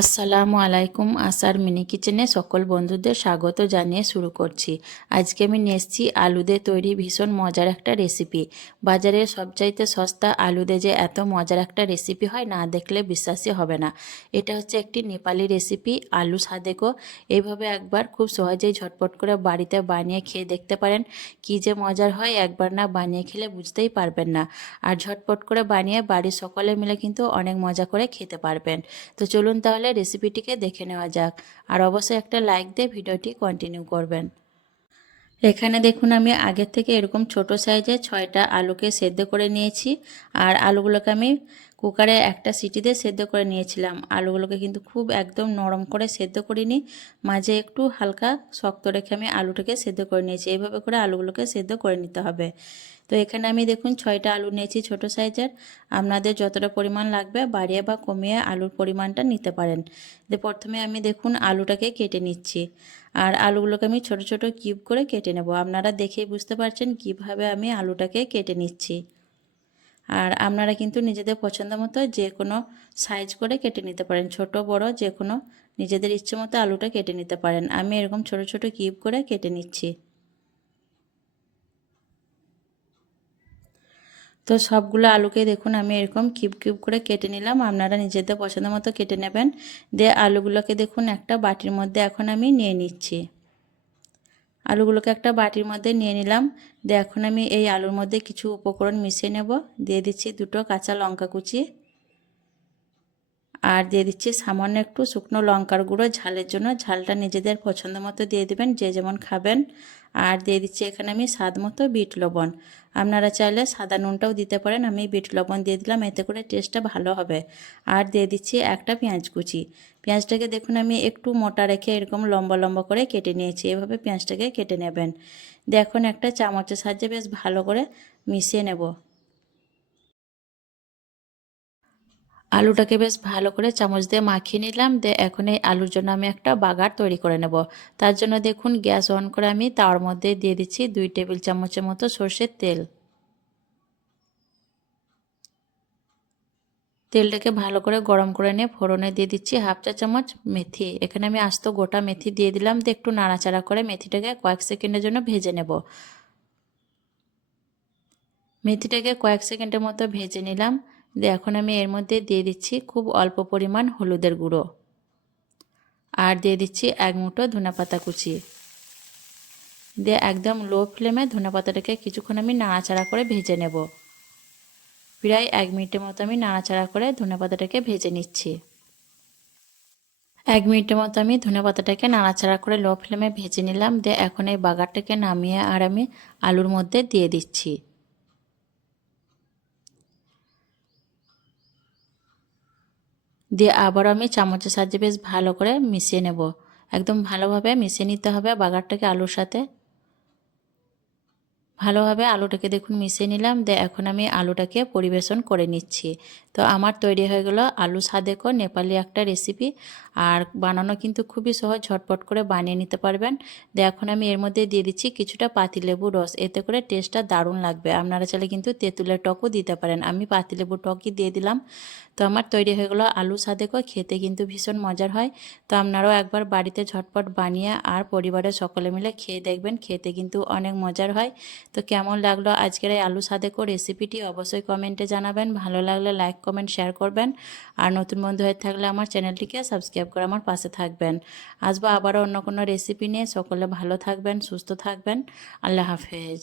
আসসালামু আলাইকুম আসার মিনি কিচেনে সকল বন্ধুদের স্বাগত জানিয়ে শুরু করছি। আজকে আমি নিয়ে এসেছি আলুদে তৈরি ভীষণ মজার একটা রেসিপি। বাজারে সবচাইতে সস্তা আলুদে যে এত মজার একটা রেসিপি হয় না দেখলে বিশ্বাসই হবে না। এটা হচ্ছে একটি নেপালি রেসিপি, আলু সাদেকো। এইভাবে একবার খুব সহজেই ঝটপট করে বাড়িতে বানিয়ে খেয়ে দেখতে পারেন। কি যে মজার হয়, একবার না বানিয়ে খেলে বুঝতেই পারবেন না। আর ঝটপট করে বানিয়ে বাড়ির সকলে মিলে কিন্তু অনেক মজা করে খেতে পারবেন। তো চলুন তাহলে রেসিপিটিকে দেখে নেওয়া যাক। আর অবশ্যই একটা লাইক দিয়ে ভিডিওটি কন্টিনিউ করবেন। এখানে দেখুন, আমি আগের থেকে এরকম ছোট সাইজে ছয়টা আলুকে সেদ্ধ করে নিয়েছি। আর আলুগুলোকে আমি কুকারে একটা সিটিতে সেদ্ধ করে নিয়েছিলাম। আলুগুলোকে কিন্তু খুব একদম নরম করে সেদ্ধ করিনি। মাঝে একটু হালকা শক্ত রেখে আমি আলুটাকে সেদ্ধ করে নিয়েছি। এইভাবে করে আলুগুলোকে সেদ্ধ করে নিতে হবে। তো এখানে আমি দেখুন ছয়টা আলু নিয়েছি ছোট সাইজের। আপনাদের যতটা পরিমাণ লাগবে বাড়িয়ে বা কমিয়ে আলুর পরিমাণটা নিতে পারেন। যে প্রথমে আমি দেখুন আলুটাকে কেটে নিচ্ছি। আর আলুগুলোকে আমি ছোট ছোট কিউব করে কেটে নেব। আপনারা দেখেই বুঝতে পারছেন কীভাবে আমি আলুটাকে কেটে নিচ্ছি। আর আপনারা কিন্তু নিজেদের পছন্দ মতো যে কোনো সাইজ করে কেটে নিতে পারেন। ছোট, বড় যে কোনো নিজেদের ইচ্ছে মতো আলুটা কেটে নিতে পারেন। আমি এরকম ছোট ছোট কিউব করে কেটে নিচ্ছি। তো সবগুলো আলুকে দেখুন, আমি এরকম কিউব কিউব করে কেটে নিলাম। আপনারা নিজেদের পছন্দ মতো কেটে নেবেন। দিয়ে আলুগুলোকে দেখুন, একটা বাটির মধ্যে এখন আমি নিয়ে নিচ্ছি। আলুগুলোকে একটা বাটির মধ্যে নিয়ে নিলাম। দিয়ে এখন আমি এই আলুর মধ্যে কিছু উপকরণ মিশিয়ে নেব। দিয়ে দিচ্ছি দুটো কাঁচা লঙ্কা কুচি। আর দিয়ে দিচ্ছি সামান্য একটু শুকনো লঙ্কার গুঁড়ো ঝালের জন্য। ঝালটা নিজেদের পছন্দ মতো দিয়ে দেবেন, যে যেমন খাবেন। আর দিয়ে দিচ্ছি এখানে আমি স্বাদ মতো বিট লবণ। আপনারা চাইলে সাদা নুনটাও দিতে পারেন। আমি বিট লবণ দিয়ে দিলাম, এতে করে টেস্টটা ভালো হবে। আর দিয়ে দিচ্ছি একটা পেঁয়াজ কুচি। পেঁয়াজটাকে দেখুন, আমি একটু মোটা রেখে এরকম লম্বা লম্বা করে কেটে নিয়েছি। এভাবে পেঁয়াজটাকে কেটে নেবেন। দেখুন, একটা চামচের সাহায্যে বেশ ভালো করে মিশিয়ে নেব। আলুটাকে বেশ ভালো করে চামচ দিয়ে মাখিয়ে নিলাম। দিয়ে এখন এই আলুর জন্য আমি একটা বাগার তৈরি করে নেব। তার জন্য দেখুন, গ্যাস অন করে আমি তার মধ্যে দিয়ে দিচ্ছি দুই টেবিল চামচের মতো সর্ষের তেল। তেলটাকে ভালো করে গরম করে নিয়ে ফোড়নে দিয়ে দিচ্ছি হাফ চা চামচ মেথি। এখানে আমি আস্ত গোটা মেথি দিয়ে দিলাম। দিয়ে একটু নাড়াচাড়া করে মেথিটাকে কয়েক সেকেন্ডের জন্য ভেজে নেব। মেথিটাকে কয়েক সেকেন্ডের মতো ভেজে নিলাম। এখন আমি এর মধ্যে দিয়ে দিচ্ছি খুব অল্প পরিমাণ হলুদের গুঁড়ো। আর দিয়ে দিচ্ছি এক মুঠো ধনেপাতা কুচি। দিয়ে একদম লো ফ্লেমে ধনেপাতাটাকে কিছুক্ষণ আমি নাড়াচাড়া করে ভেজে নেব। প্রায় এক মিনিটের মতো আমি নাড়াচাড়া করে ধনেপাতাটাকে ভেজে নিচ্ছি। এক মিনিটের মতো আমি ধনে পাতাটাকে নাড়াচাড়া করে লো ফ্লেমে ভেজে নিলাম। দিয়ে এখন এই বাগারটাকে নামিয়ে আর আমি আলুর মধ্যে দিয়ে দিচ্ছি। দিয়ে আবার আমি চামচের সাহায্যে বেশ ভালো করে মিশিয়ে নেব। একদম ভালোভাবে মিশিয়ে নিতে হবে বাগারটাকে আলুর সাথে। ভালোভাবে আলুটাকে দেখুন মিশিয়ে নিলাম, দিয়ে এখন আমি আলুটাকে পরিবেশন করে নিচ্ছি। তো আমার তৈরি হয়ে গেল আলু সাদেকো নেপালি একটা রেসিপি, আর বানানো কিন্তু খুবই সহজ, ঝটপট করে বানিয়ে নিতে পারবেন। দিয়ে এখন আমি এর মধ্যে দিয়ে দিচ্ছি কিছুটা পাতিলেবু রস, এতে করে টেস্টটা দারুণ লাগবে। আপনারা চাইলে কিন্তু তেঁতুলের টকও দিতে পারেন। আমি পাতিলেবু টকই দিয়ে দিলাম। তো আমার তৈরি হয়ে গেলো আলু সাদেকো খেতে কিন্তু ভীষণ মজার হয়। তো আপনারাও একবার বাড়িতে ঝটপট বানিয়ে আর পরিবারের সকলে মিলে খেয়ে দেখবেন, খেতে কিন্তু অনেক মজার হয়। তো কেমন লাগল আজকের এই আলু সাদেকো রেসিপিটি অবশ্যই কমেন্টে জানাবেন, ভালো লাগলে লাইক কমেন্ট শেয়ার করবেন। আর নতুন বন্ধু হয়ে থাকলে আমার চ্যানেলটিকে সাবস্ক্রাইব করে আমার পাশে থাকবেন। আসব আবারও অন্য কোনো রেসিপি নিয়ে, সকলে ভালো থাকবেন, সুস্থ থাকবেন। আল্লাহ হাফেজ।